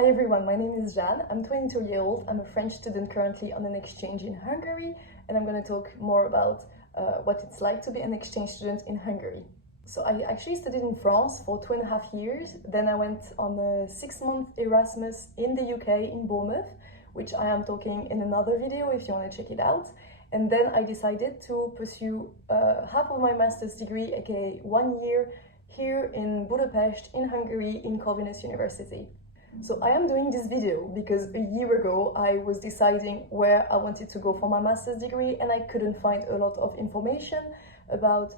Hi everyone, my name is Jeanne. I'm 22 years old. I'm a French student currently on an exchange in Hungary, and I'm going to talk more about what it's like to be an exchange student in Hungary. So I actually studied in France for 2.5 years. Then I went on a 6-month Erasmus in the UK in Bournemouth, which I am talking in another video if you want to check it out. And then I decided to pursue half of my master's degree, aka 1 year, here in Budapest, in Hungary, in Corvinus University. So I am doing this video because a year ago I was deciding where I wanted to go for my master's degree, and I couldn't find a lot of information about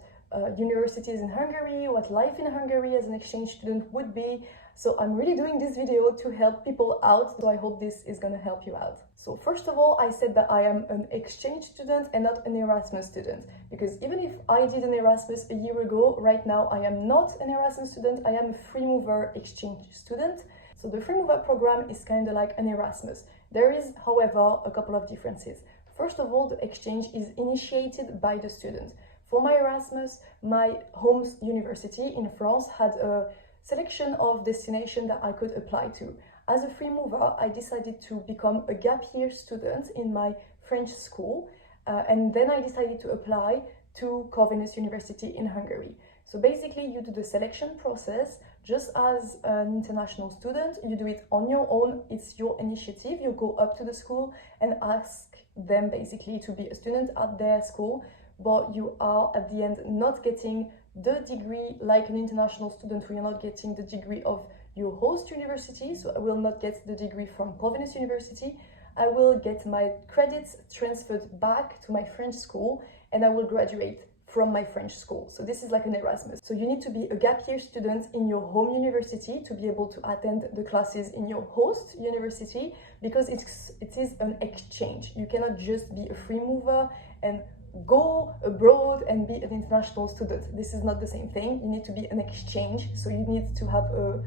universities in Hungary, what life in Hungary as an exchange student would be. So I'm really doing this video to help people out, so I hope this is going to help you out. So first of all, I said that I am an exchange student and not an Erasmus student, because even if I did an Erasmus a year ago, right now I am not an Erasmus student, I am a free mover exchange student. So the free mover program is kind of like an Erasmus. There is, however, a couple of differences. First of all, the exchange is initiated by the student. For my Erasmus, my home university in France had a selection of destinations that I could apply to. As a free mover, I decided to become a gap year student in my French school, and then I decided to apply to Corvinus University in Hungary. So basically, you do the selection process just as an international student. You do it on your own, it's your initiative. You go up to the school and ask them basically to be a student at their school, but you are at the end not getting the degree like an international student. We are not getting the degree of your host university, so I will not get the degree from Corvinus University. I will get my credits transferred back to my French school, and I will graduate from my French school. So this is like an Erasmus. So you need to be a gap year student in your home university to be able to attend the classes in your host university, because it is an exchange. You cannot just be a free mover and go abroad and be an international student. This is not the same thing. You need to be an exchange, so you need to have a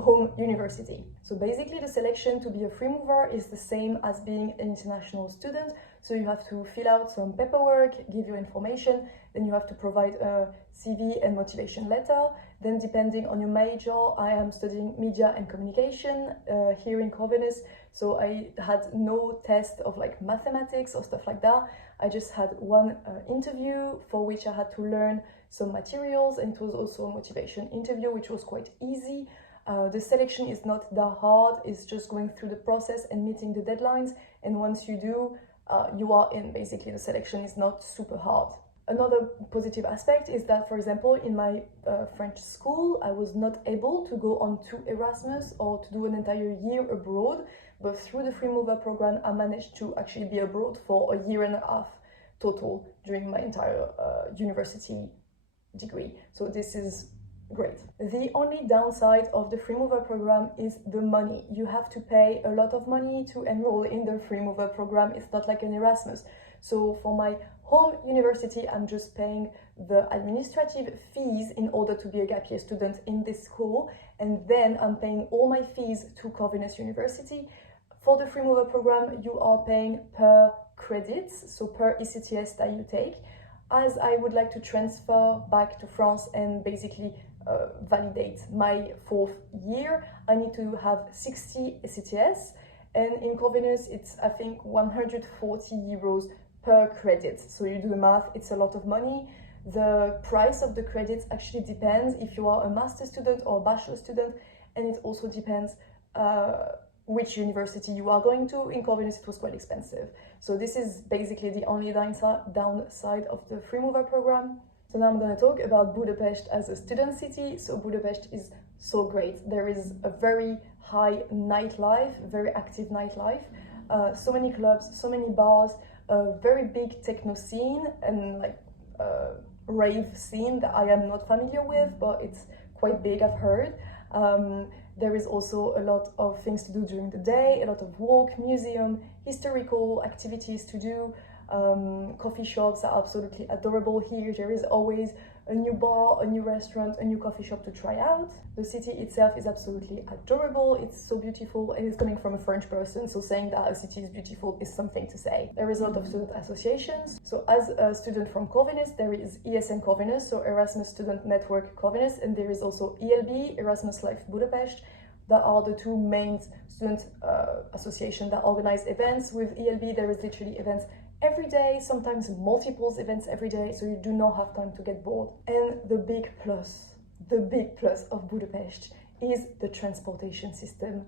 home university. So basically the selection to be a free mover is the same as being an international student. So you have to fill out some paperwork, give your information, then you have to provide a CV and motivation letter. Then depending on your major, I am studying media and communication here in Corvinus. So I had no test of like mathematics or stuff like that. I just had one interview for which I had to learn some materials, and it was also a motivation interview, which was quite easy. The selection is not that hard, it's just going through the process and meeting the deadlines, and once you do, you are in. Basically, the selection is not super hard. Another positive aspect is that, for example, in my French school, I was not able to go on to Erasmus or to do an entire year abroad, but through the free mover program, I managed to actually be abroad for a year and a half total during my entire university degree. So this is great. The only downside of the free mover program is the money. You have to pay a lot of money to enroll in the free mover program. It's not like an Erasmus. So for my home university, I'm just paying the administrative fees in order to be a gap year student in this school, and then I'm paying all my fees to Corvinus University. For the free mover program, you are paying per credits, so per ECTS that you take. As I would like to transfer back to France and basically validate my 4th year, I need to have 60 ECTS, and in Corvinus it's I think 140 euros per credit. So you do the math, it's a lot of money. The price of the credits actually depends if you are a master student or a bachelor student, and it also depends which university you are going to. In Corvinus it was quite expensive. So this is basically the only downside of the free mover program. So now I'm going to talk about Budapest as a student city. So Budapest is so great. There is a very high nightlife, very active nightlife, so many clubs, so many bars, a very big techno scene and like rave scene that I am not familiar with, but it's quite big, I've heard. There is also a lot of things to do during the day, a lot of walk, museum, historical activities to do. Coffee shops are absolutely adorable here. There is always a new bar, a new restaurant, a new coffee shop to try out. The city itself is absolutely adorable. It's so beautiful, and it's coming from a French person, so saying that a city is beautiful is something to say. There is a lot of student associations. So as a student from Corvinus, there is ESN Corvinus, so Erasmus Student Network Corvinus, and there is also ELB, Erasmus Life Budapest, that are the two main student associations that organize events. With ELB, there is literally events every day, sometimes multiple events every day, so you do not have time to get bored. And the big plus of Budapest is the transportation system.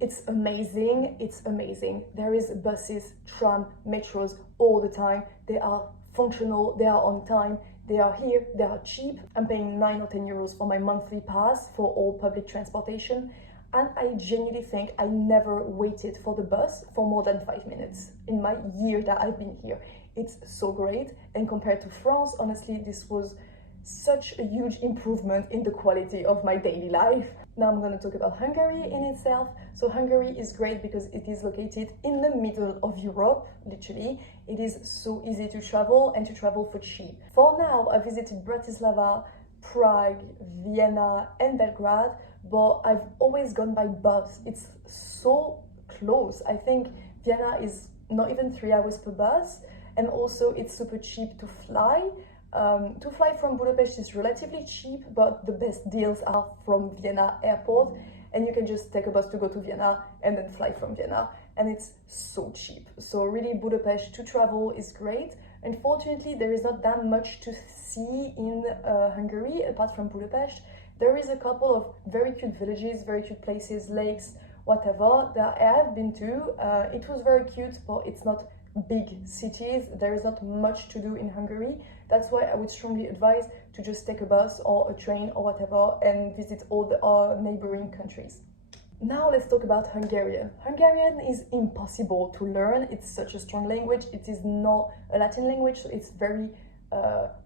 It's amazing, it's amazing. There is buses, tram, metros all the time. They are functional, they are on time, they are here, they are cheap. I'm paying 9 or 10 euros for my monthly pass for all public transportation. And I genuinely think I never waited for the bus for more than 5 minutes in my year that I've been here. It's so great. And compared to France, honestly, this was such a huge improvement in the quality of my daily life. Now I'm going to talk about Hungary in itself. So Hungary is great because it is located in the middle of Europe, literally. It is so easy to travel and to travel for cheap. For now, I visited Bratislava, Prague, Vienna and Belgrade, but I've always gone by bus. It's so close. I think Vienna is not even 3 hours per bus, and also it's super cheap to fly. To fly from Budapest is relatively cheap, but the best deals are from Vienna airport, and you can just take a bus to go to Vienna and then fly from Vienna, and it's so cheap. So really Budapest to travel is great. Unfortunately, there is not that much to see in Hungary apart from Budapest. There is a couple of very cute villages, very cute places, lakes, whatever, that I have been to. It was very cute, but it's not big cities. There is not much to do in Hungary. That's why I would strongly advise to just take a bus or a train or whatever and visit all the neighboring countries. Now let's talk about Hungarian. Hungarian is impossible to learn. It's such a strong language. It is not a Latin language, so it's very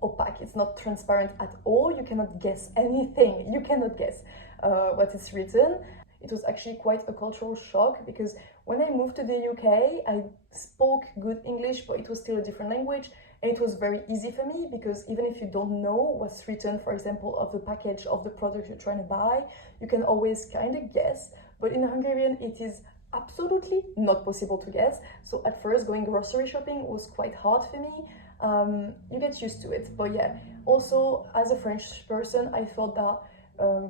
opaque. It's not transparent at all. You cannot guess anything. You cannot guess what is written. It was actually quite a cultural shock because when I moved to the UK, I spoke good English, but it was still a different language. And it was very easy for me because even if you don't know what's written, for example, of the package of the product you're trying to buy, you can always kind of guess. But in Hungarian, it is absolutely not possible to guess. So at first, going grocery shopping was quite hard for me. You get used to it. But yeah, also as a French person, I thought that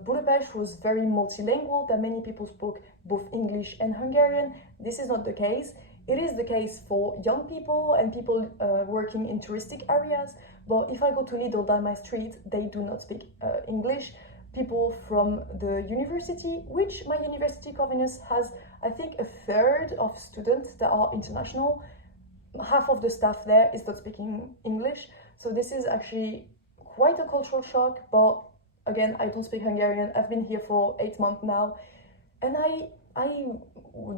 Budapest was very multilingual, that many people spoke both English and Hungarian. This is not the case. It is the case for young people and people working in touristic areas, but if I go to Lidl down my street, they do not speak English. People from the university, which my university Corvinus has, I think, a third of students that are international. Half of the staff there is not speaking English, so this is actually quite a cultural shock, but again, I don't speak Hungarian. I've been here for 8 months now, and I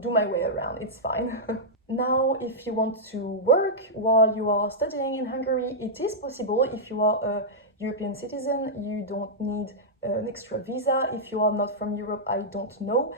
do my way around. It's fine. Now, if you want to work while you are studying in Hungary, it is possible. If you are a European citizen, you don't need an extra visa. If you are not from Europe, I don't know.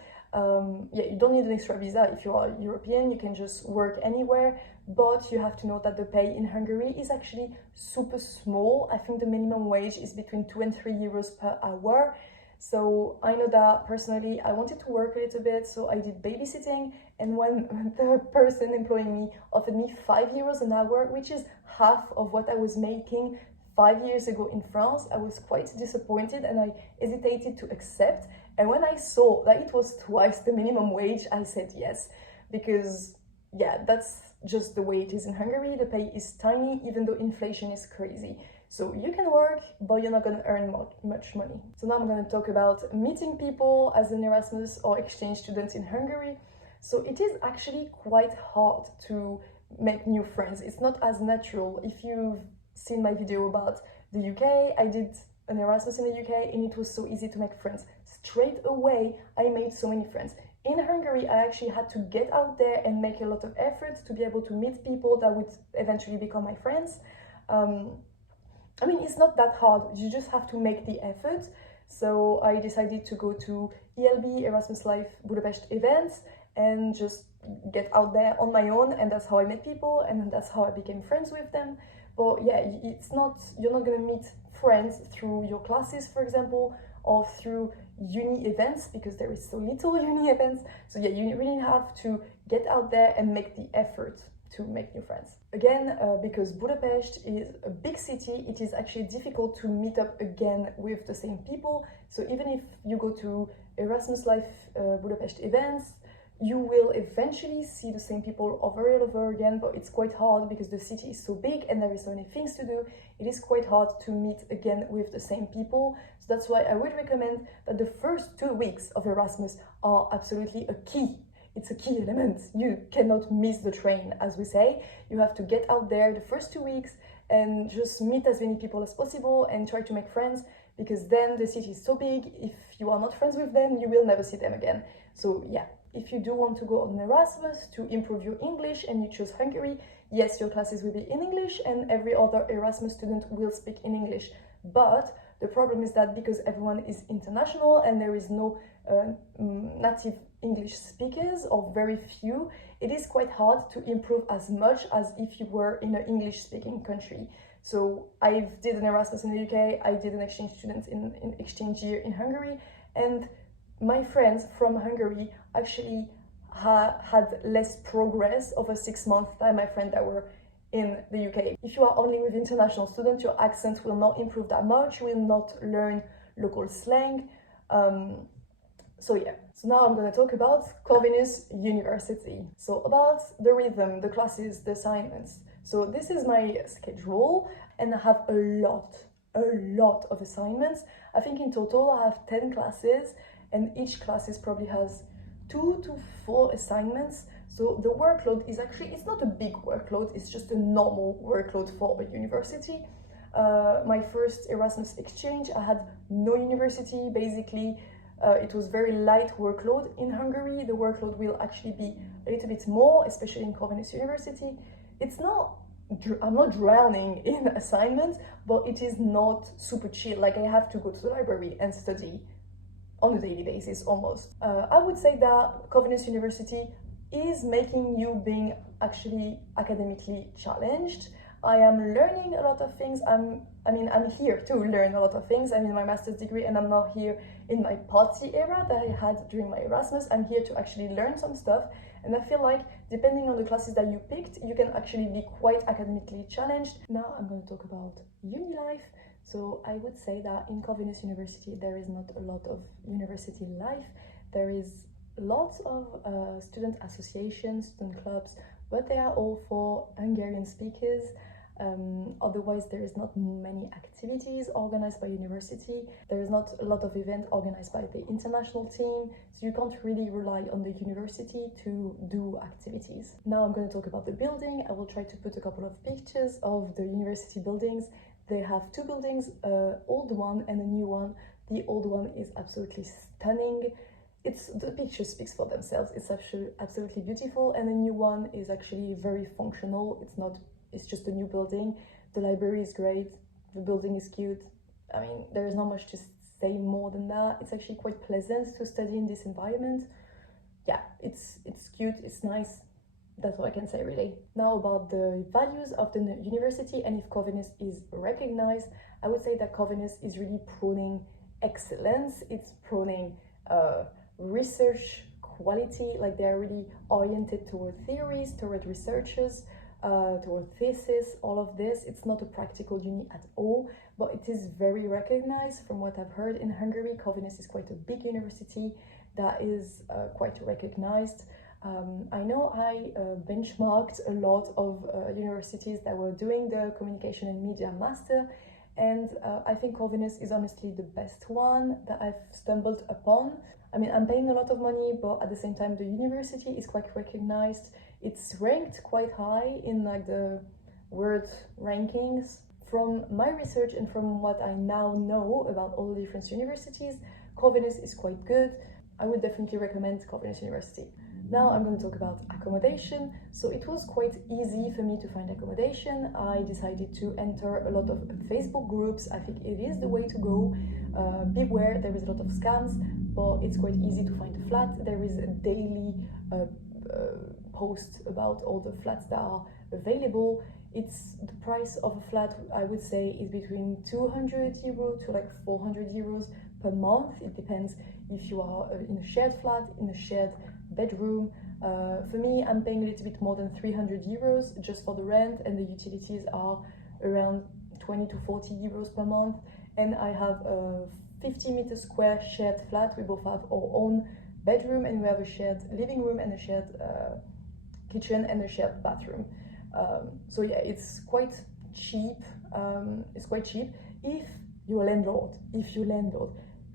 You don't need an extra visa if you are European. You can just work anywhere, but you have to know that the pay in Hungary is actually super small. I think the minimum wage is between 2 and 3 euros per hour. So I know that personally I wanted to work a little bit, so I did babysitting, and when the person employing me offered me 5 euros an hour, which is half of what I was making 5 years ago in France, I was quite disappointed and I hesitated to accept. And when I saw that it was twice the minimum wage, I said yes, because yeah, that's just the way it is in Hungary. The pay is tiny, even though inflation is crazy. So you can work, but you're not going to earn much money. So now I'm going to talk about meeting people as an Erasmus or exchange student in Hungary. So it is actually quite hard to make new friends. It's not as natural. If you've seen my video about the UK, I did an Erasmus in the UK and it was so easy to make friends. Straight away, I made so many friends. In Hungary, I actually had to get out there and make a lot of effort to be able to meet people that would eventually become my friends. I mean, it's not that hard, you just have to make the effort. So I decided to go to ELB, Erasmus Life Budapest events, and just get out there on my own, and that's how I met people, and that's how I became friends with them. But yeah, you're not gonna meet friends through your classes, for example, or through uni events, because there is so little uni events. So yeah, you really have to get out there and make the effort to make new friends. Again, because Budapest is a big city, it is actually difficult to meet up again with the same people. So even if you go to Erasmus Life Budapest events. You will eventually see the same people over and over again, but it's quite hard because the city is so big and there is so many things to do. It is quite hard to meet again with the same people. So that's why I would recommend that the first 2 weeks of Erasmus are absolutely a key. It's a key element. You cannot miss the train, as we say. You have to get out there the first 2 weeks and just meet as many people as possible and try to make friends, because then the city is so big. If you are not friends with them, you will never see them again. So yeah. If you do want to go on Erasmus to improve your English and you choose Hungary, yes, your classes will be in English and every other Erasmus student will speak in English. But the problem is that because everyone is international and there is no native English speakers, or very few, it is quite hard to improve as much as if you were in an English-speaking country. So I did an Erasmus in the UK, I did an exchange student in exchange year in Hungary, and my friends from Hungary actually had less progress over 6 months than my friends that were in the UK. If you are only with international students, your accent will not improve that much, you will not learn local slang. So yeah, so now I'm going to talk about Corvinus University. So about the rhythm, the classes, the assignments. So this is my schedule and I have a lot of assignments. I think in total I have 10 classes, and each classes probably has 2 to 4 assignments. So the workload is actually, it's not a big workload, it's just a normal workload for a university. My first Erasmus exchange, I had no university, basically. It was very light workload. In Hungary, the workload will actually be a little bit more, especially in Corvinus University. It's not, I'm not drowning in assignments, but it is not super chill. Like I have to go to the library and study on a daily basis almost. I would say that Corvinus University is making you being actually academically challenged. I am learning a lot of things. I'm here to learn a lot of things. I'm in my master's degree and I'm not here in my party era that I had during my Erasmus. I'm here to actually learn some stuff. And I feel like depending on the classes that you picked, you can actually be quite academically challenged. Now I'm going to talk about uni life. So I would say that in Corvinus University, there is not a lot of university life. There is lots of student associations, student clubs, but they are all for Hungarian speakers. Otherwise, there is not many activities organized by university. There is not a lot of events organized by the international team. So you can't really rely on the university to do activities. Now I'm going to talk about the building. I will try to put a couple of pictures of the university buildings. They have 2 buildings, old one and a new one. The old one is absolutely stunning. The picture speaks for themselves. It's actually absolutely beautiful, and the new one is actually very functional. It's just a new building. The library is great. The building is cute. I mean, there is not much to say more than that. It's actually quite pleasant to study in this environment. Yeah, it's cute. It's nice. That's what I can say, really. Now about the values of the university and if Corvinus is recognized, I would say that Corvinus is really proning excellence. It's proning research quality, like they are really oriented toward theories, toward researchers, toward thesis, all of this. It's not a practical uni at all, but it is very recognized. From what I've heard in Hungary, Corvinus is quite a big university that is quite recognized. I know I benchmarked a lot of universities that were doing the communication and media master, and I think Corvinus is honestly the best one that I've stumbled upon. I mean, I'm paying a lot of money, but at the same time the university is quite recognized. It's ranked quite high in like the world rankings. From my research and from what I now know about all the different universities, Corvinus is quite good. I would definitely recommend Corvinus University. Now I'm going to talk about accommodation. So it was quite easy for me to find accommodation. I decided to enter a lot of Facebook groups. I think it is the way to go. Beware, there is a lot of scams, but it's quite easy to find a flat. There is a daily post about all the flats that are available. It's the price of a flat, I would say, is between 200 euros to like 400 euros per month. It depends if you are in a shared flat, in a shared bedroom. For me, I'm paying a little bit more than 300 euros just for the rent, and the utilities are around 20 to 40 euros per month. And I have 50 meters square shared flat. We both have our own bedroom, and we have a shared living room and a shared kitchen and a shared bathroom. So yeah, it's quite cheap. If your landlord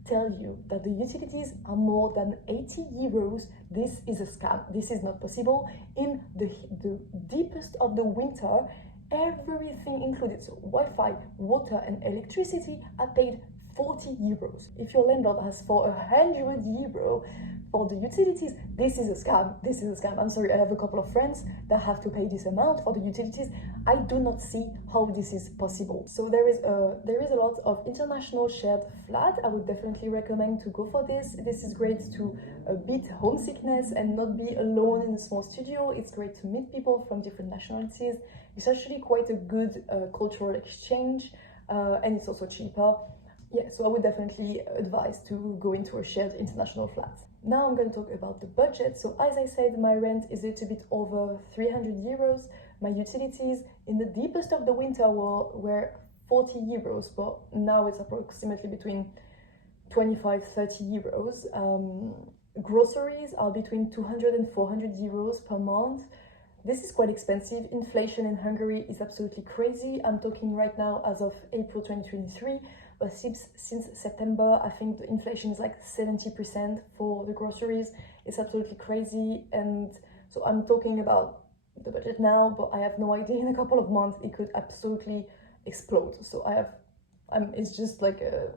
tell you that the utilities are more than 80 euros, this is a scam. This is not possible. In the deepest of the winter, everything included, so Wi-Fi, water and electricity, are paid 40 euros. If your landlord asks for 100 euro for the utilities, this is a scam. This is a scam. I'm sorry, I have a couple of friends that have to pay this amount for the utilities. I do not see how this is possible. So there is a lot of international shared flat. I would definitely recommend to go for this. This is great to beat homesickness and not be alone in a small studio. It's great to meet people from different nationalities. It's actually quite a good cultural exchange, and it's also cheaper. Yeah, so I would definitely advise to go into a shared international flat. Now I'm going to talk about the budget. So as I said, my rent is a little bit over 300 euros. My utilities in the deepest of the winter were 40 euros, but now it's approximately between 25-30 euros. Groceries are between 200 and 400 euros per month. This is quite expensive. Inflation in Hungary is absolutely crazy. I'm talking right now as of April 2023. But since September, I think the inflation is like 70% for the groceries. It's absolutely crazy. And so I'm talking about the budget now, but I have no idea. In a couple of months, it could absolutely explode. So it's just like a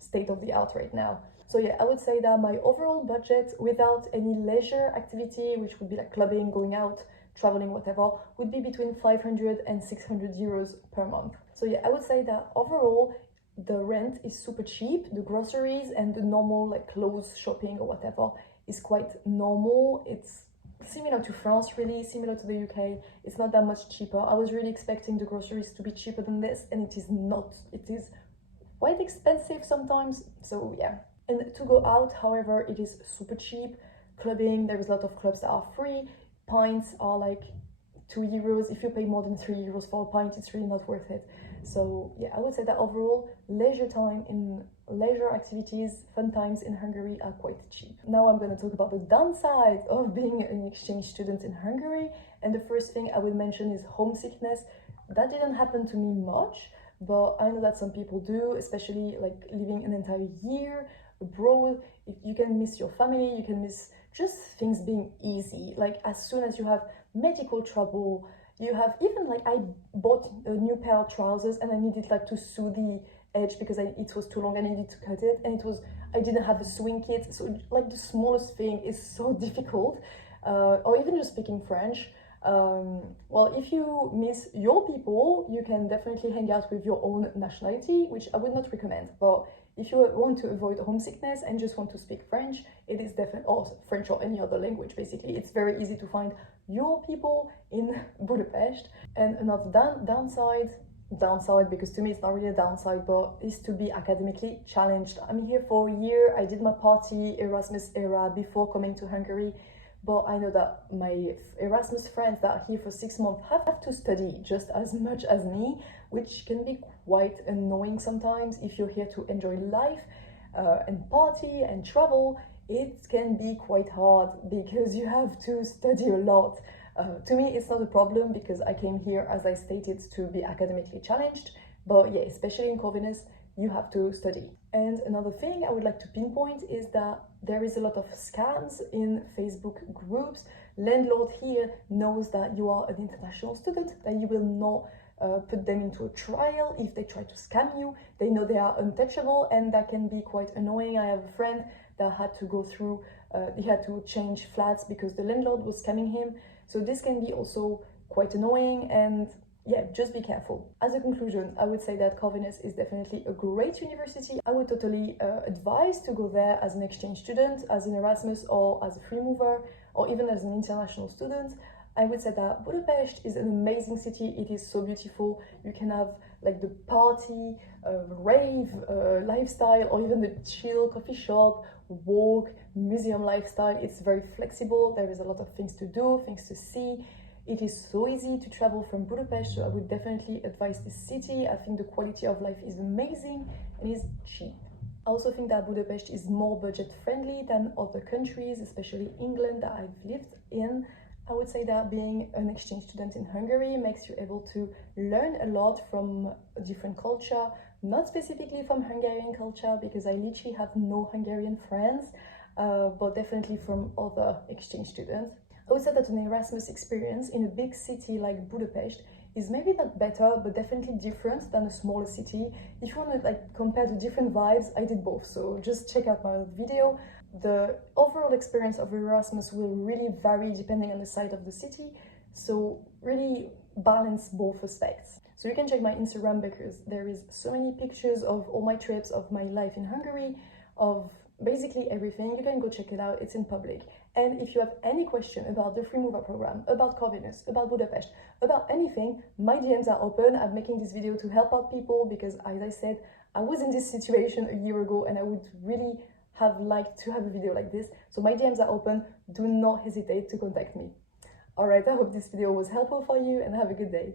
state of the art right now. So yeah, I would say that my overall budget without any leisure activity, which would be like clubbing, going out, traveling, whatever, would be between 500 and 600 euros per month. So yeah, I would say that overall, the rent is super cheap. The groceries and the normal like clothes shopping or whatever is quite normal. It's similar to France, really similar to the UK. It's not that much cheaper. I was really expecting the groceries to be cheaper than this, and it is not. It is quite expensive sometimes. So yeah. And to go out, however, it is super cheap. Clubbing, there is a lot of clubs that are free. Pints are like 2 euros. If you pay more than 3 euros for a pint, it's really not worth it. So yeah, I would say that overall, leisure activities, fun times in Hungary are quite cheap. Now I'm going to talk about the downside of being an exchange student in Hungary. And the first thing I would mention is homesickness. That didn't happen to me much, but I know that some people do, especially like living an entire year abroad. You can miss your family, you can miss just things being easy. Like as soon as you have medical trouble, you have even like I bought a new pair of trousers and I needed like to sew the edge because it was too long. I needed to cut it, and I didn't have a sewing kit. So like the smallest thing is so difficult. Or even just speaking French. Well, if you miss your people, you can definitely hang out with your own nationality, which I would not recommend. But if you want to avoid homesickness and just want to speak French, it is definitely, or French or any other language, basically. It's very easy to find your people in Budapest. And another downside, because to me it's not really a downside, but is to be academically challenged. I'm here for a year. I did my party Erasmus era before coming to Hungary, but I know that my Erasmus friends that are here for 6 months have to study just as much as me, which can be quite annoying sometimes. If you're here to enjoy life and party and travel, it can be quite hard because you have to study a lot. To me, it's not a problem because I came here, as I stated, to be academically challenged. But yeah, especially in Corvinus, you have to study. And another thing I would like to pinpoint is that there is a lot of scams in Facebook groups. Landlord here knows that you are an international student, that you will not put them into a trial if they try to scam you. They know they are untouchable, and that can be quite annoying. I have a friend that had to go through, he had to change flats because the landlord was scamming him. So this can be also quite annoying, and yeah, just be careful. As a conclusion, I would say that Corvinus is definitely a great university. I would totally advise to go there as an exchange student, as an Erasmus, or as a free mover, or even as an international student. I would say that Budapest is an amazing city. It is so beautiful. You can have like the party, rave lifestyle, or even the chill coffee shop, walk, museum lifestyle. It's very flexible. There is a lot of things to do, things to see. It is so easy to travel from Budapest, so I would definitely advise this city. I think the quality of life is amazing and is cheap. I also think that Budapest is more budget friendly than other countries, especially England that I've lived in. I would say that being an exchange student in Hungary makes you able to learn a lot from a different culture, not specifically from Hungarian culture because I literally have no Hungarian friends, but definitely from other exchange students. I would say that an Erasmus experience in a big city like Budapest is maybe not better, but definitely different than a smaller city. If you want to like compare the different vibes, I did both, so just check out my video. The overall experience of Erasmus will really vary depending on the side of the city, so really balance both aspects. So you can check my Instagram because there is so many pictures of all my trips, of my life in Hungary, of basically everything. You can go check it out, it's in public. And if you have any question about the free mover program, about Corvinus, about Budapest, about anything, my DMs are open. I'm making this video to help out people because, as I said, I was in this situation a year ago and I would really have liked to have a video like this. So my DMs are open. Do not hesitate to contact me. Alright, I hope this video was helpful for you and have a good day.